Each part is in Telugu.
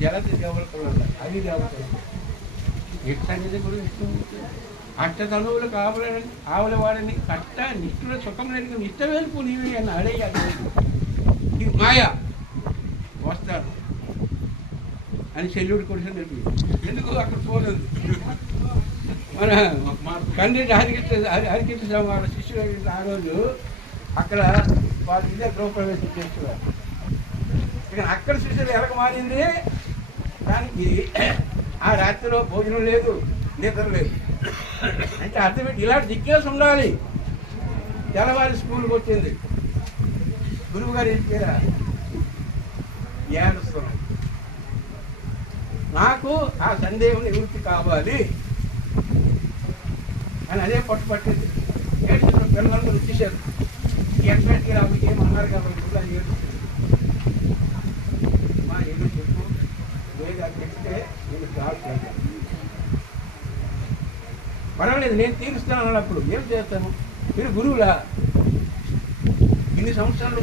జలది దేవతలు అది దేవతలు ఎట్టనేది కూడా ఇష్టం అట్ట తనువులు ఆవలని ఆవలవాడని కట్ట నిష్ఠుల సుఖం లేని నిష్ట వేలుపు నీవి అని అడేయాలి ఇది మాయ వస్తాడు అని శల్యుడు కొడుకు తెలిపి ఎందుకు అక్కడ పోలేదు మన తండ్రి హరికృష్ణ హరికృష్ణ స్వామి వాళ్ళ శిష్యుడు ఆ రోజు అక్కడ వాళ్ళ ఇదే గృహప్రవేశం చేస్తున్నారు ఇక్కడ అక్కడ శిష్యులు ఎలాగ మారింది దానికి ఆ రాత్రిలో భోజనం లేదు నిద్ర లేదు. అంటే అర్థం ఏంటి? ఇలాంటి దిక్కేసి ఉండాలి. తెల్లవారి స్కూల్కి వచ్చింది. గురువు గారు ఏం పేరా ఏడుస్తున్నాం నాకు ఆ సందేహం నివృత్తి కావాలి అని అదే పట్టు పట్టింది. ఏడుస్తున్న పిల్లలందరూ వచ్చేసారు. ఎక్కడికి రాబోయి ఏమన్నారు కాబట్టి కూడా ఏడుస్తుంది మా ఏదో చెప్పు. చెప్తే నేను కాల్ పర్వాలేదు నేను తీరుస్తాను అన్నప్పుడు ఏం చేస్తాను? మీరు గురువులా? ఇన్ని సంవత్సరాలు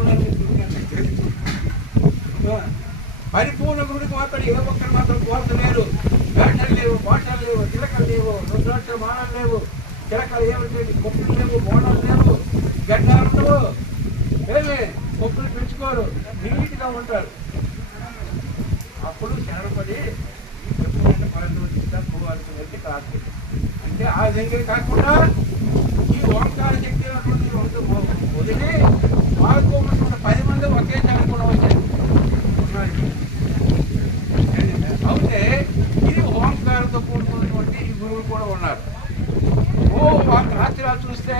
పరిపూర్ణ గురుడికి మాత్రం ఏ ఒక్కరు మాత్రం కోరత లేరు. వేటలు లేవు పాటలు లేవు చిలకలు లేవు రుద్రాక్ష బాణాలు లేవు చిలకలు ఏమిటి కొప్పులు లేవు బోణాలు లేవు గడ్డాలు ఉండవు. ఏమి? కొప్పులు పెంచుకోరు నీటిగా ఉంటారు. అప్పుడు శరణపడి ఎప్పుడైనా పదకొండు ఇస్తారు పోవాల్సిన కాదు అంటే ఆ దగ్గర కాకుండా ఈ ఓంకార శక్తి ఉన్నటువంటి వంతు వదిలి వాళ్ళకు పది మంది ఒకేసారి కూడా వచ్చారు. అయితే ఇది ఓంకారంతో కూడుకున్నటువంటి ఈ గురువులు కూడా ఉన్నారు. ఓ వాళ్ళ రాత్రి చూస్తే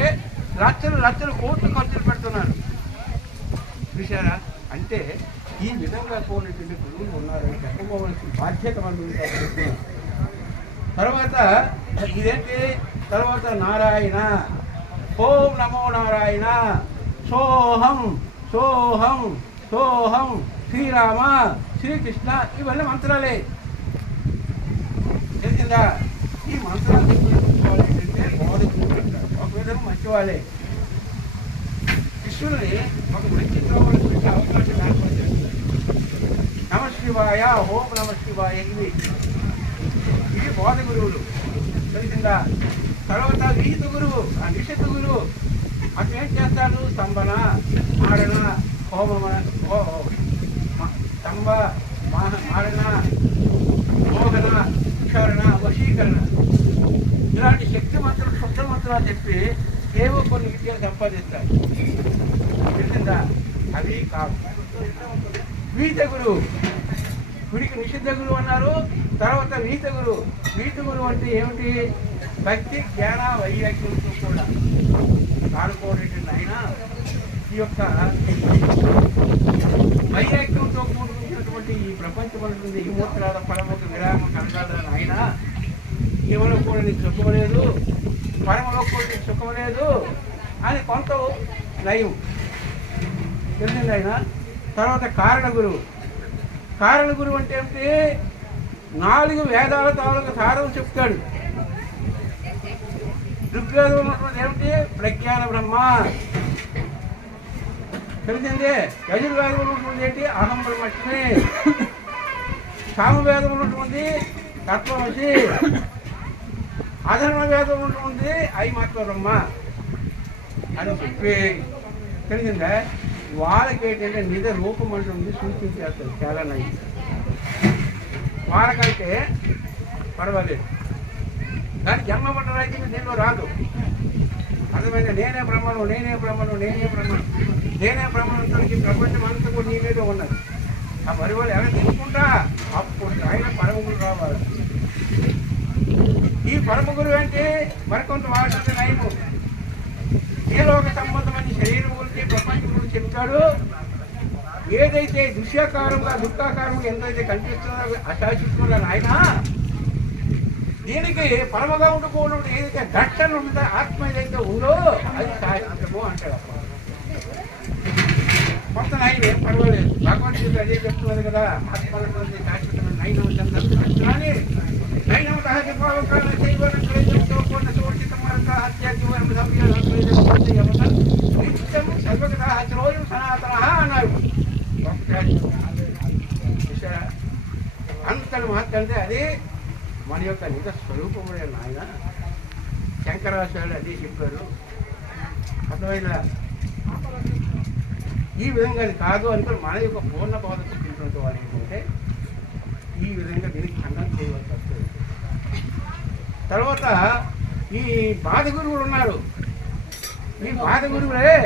లక్షలు లక్షలు కోట్లు ఖర్చు ఈ విధంగా గురువులు ఉన్నారని చెప్పుకోవాల్సిన బాధ్యత మనం తర్వాత ఇదేంటి? తర్వాత నారాయణ. ఓం నమో నారాయణ. సోహం సోహం సోహం. శ్రీరామ శ్రీకృష్ణ ఇవన్నీ మంత్రాలే. తెలిసిందా ఈ మంత్రాలు చెప్పుకోవాలి ఏంటంటే ఒక విధంగా మంచివాళ్ళే. శిష్యుల్ని ఒక మంచి త్రోవలో అవకాశం ఏర్పాటు నమ శివాయ ఓం నమ శివాయ ఇవి. ఇవి బోధ గురువులు. తెలిసిందా? తర్వాత విహిత గురువు ఆ నిషిద్ధ గురువు. అతను ఏం చేస్తాడు? స్తంభన మారణ హోమమ స్తంభ మాహ మారణ మోహన క్షరణ వశీకరణ. ఇలాంటి శక్తి మంత్రాలు శుద్ధ మంత్రాలు చెప్పి ఏవో కొన్ని విద్యలు సంపాదిస్తారు. తెలిసిందా? అవి కాదు వీత గురువు గుడికి నిషిద్ధ గురువు అన్నారు. తర్వాత వీత గురువు వీత గురువు అంటే ఏమిటి? భక్తి జ్ఞాన వైరాగ్యంతో కూడా కానుకోనటువంటి ఆయన ఈ యొక్క వైరాగ్యంతో కూడుకున్నటువంటి ఈ ప్రపంచంలో ఈ మూత్రాల పరమకు విరామ కనకాల ఆయన కేవలం కూడా నీకు సుఖం లేదు పరమలో కూడా నీకు సుఖం లేదు అని కొంత నయం. తెలిసింది ఆయన తర్వాత కారణ గురువు. కారణ గురువు అంటే ఏమిటి? నాలుగు వేదాల తాలూకు సారం చెప్తాడు. ఋగ్వేదం ఉన్నటువంటి ఏమిటి? ప్రజ్ఞాన బ్రహ్మ. తెలిసింది యజుర్వేదం ఉన్నటువంటి ఏంటి? అహం బ్రహ్మష్మి సామవేదం ఉన్నటువంటి తత్వమసి. అధర్మ వేదం ఉన్నటువంటి ఐ బ్రహ్మ అని చెప్పి. తెలిసిందా వాళ్ళకి ఏంటంటే నిజ రూపం అంటుంది సూచించేస్తారు చాలా నైట్ వాళ్ళకంటే పర్వాలేదు. కానీ జన్మ పట్టడానికి దీనిలో రాదు. అర్థమైంది? నేనే బ్రహ్మను నేనే బ్రహ్మను నేనే బ్రహ్మను. నేనే బ్రహ్మను ఈ ప్రపంచం అంతా కూడా నీ మీద ఉన్నది. ఆ మరి వాళ్ళు ఎలా తెలుసుకుంటా? అప్పుడు ఆయన పరమగురు రావాలి. ఈ పరమగురు అంటే మరికొంత వాటి నయము. ఏ లోక సంబంధం ప్రపంచం ఏదైతే దృశ్యాకారంగా దుఃఖాకారంగా ఎంతైతే కనిపిస్తుందో అశాశ్వతంగా ఆయన దీనికి పరమగా ఉండుకోవడం ఏదైతే ఘట్టన ఉందో ఆత్మ ఏదైతే ఉందో అది సాయంత్రము అంటాడు అప్పుడు. కొంత ఏం పర్వాలేదు భగవద్గీత అదే చెప్తున్నది కదా ఆత్మ శాశ్వతమైన నైనం చంద్రాన్ని నైనం సహజ భావకాల శైవన హచరోయం సనాతన అంతటి అంటే అదే మన యొక్క నిజ స్వరూపముడే నాయన. శంకరాచార్యులు అదే చెప్పారు. అర్థమైన ఈ విధంగా కాదు అనుకుని మన యొక్క పూర్ణ బోధ చెప్పినటువంటి వారు ఏంటంటే ఈ విధంగా దీనికి ఖండం చేయవలసి వస్తుంది. తర్వాత ఈ బాధ గురువులు ఉన్నారు. ఈ బాధ గురువులే